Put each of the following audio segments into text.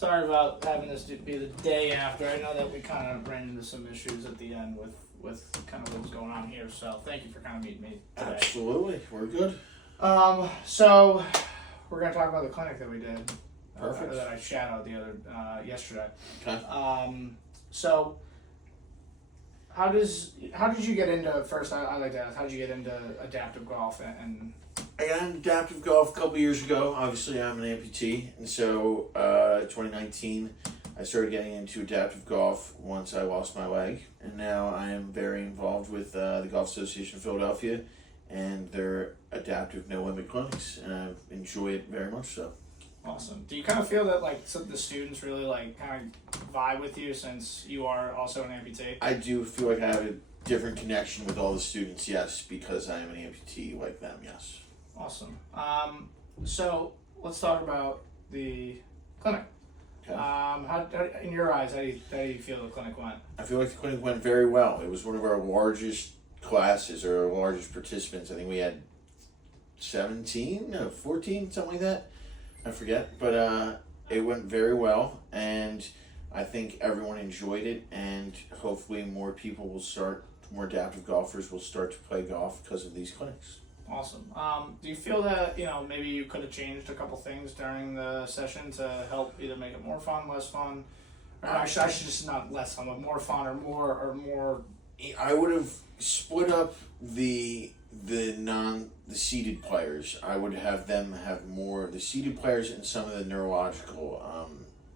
Sorry about having this be the day after. I know that we kind of ran into some issues at the end with kind of what was going on here. So thank you for kind of meeting me today. Absolutely, we're good. So we're gonna talk about the clinic that we did. Perfect. That I shadowed yesterday. Okay. So how did you get into first? I like to ask, how did you get into adaptive golf and I got into adaptive golf a couple years ago. Obviously, I'm an amputee, and so 2019, I started getting into adaptive golf once I lost my leg, and now I am very involved with the Golf Association of Philadelphia and their adaptive no limit clinics, and I enjoy it very much so. Awesome. Do you kind of feel that like some of the students really like kind of vibe with you since you are also an amputee? I do feel like I have a different connection with all the students, yes, because I am an amputee like them, yes. Awesome. So let's talk about the clinic. Okay. How in your eyes, how do you feel the clinic went? I feel like the clinic went very well. It was one of our largest classes or our largest participants. I think we had 17, 14, something like that. I forget, but it went very well, and I think everyone enjoyed it, and hopefully more adaptive golfers will start to play golf because of these clinics. Awesome. Do you feel that maybe you could have changed a couple things during the session to help either make it more fun, less fun, or actually I should just not less fun, but more fun or more. I would have split up the seated players. I would have them have more the seated players and some of the neurological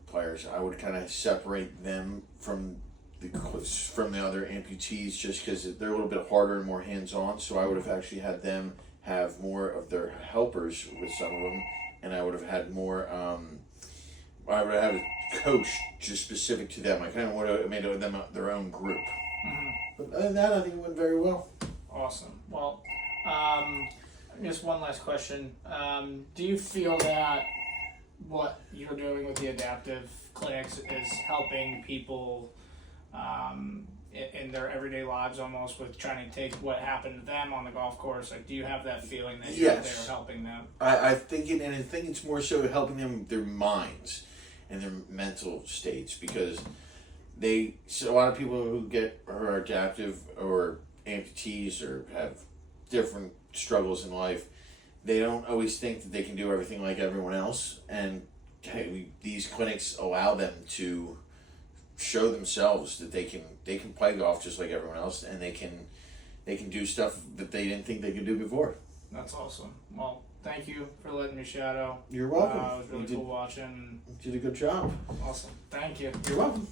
players. I would kind of separate them from the other amputees just because they're a little bit harder and more hands-on. So I would have actually had them have more of their helpers with some of them, and I would have had more. I would have had a coach just specific to them. I kind of would have made them their own group. Mm-hmm. But other than that, I think it went very well. Awesome. Well, just one last question. Do you feel that what you're doing with the adaptive clinics is helping people in their everyday lives almost with trying to take what happened to them on the golf course? Like, do you have that feeling that Yes. they're helping them? I think it's more so helping them their minds and their mental states because a lot of people who are adaptive or amputees or have different struggles in life, they don't always think that they can do everything like everyone else, and these clinics allow them to show themselves that they can play golf just like everyone else, and they can do stuff that they didn't think they could do before. That's awesome. Well, thank you for letting me shadow. You're welcome. It was really cool watching. You did a good job. Awesome. Thank you. You're welcome.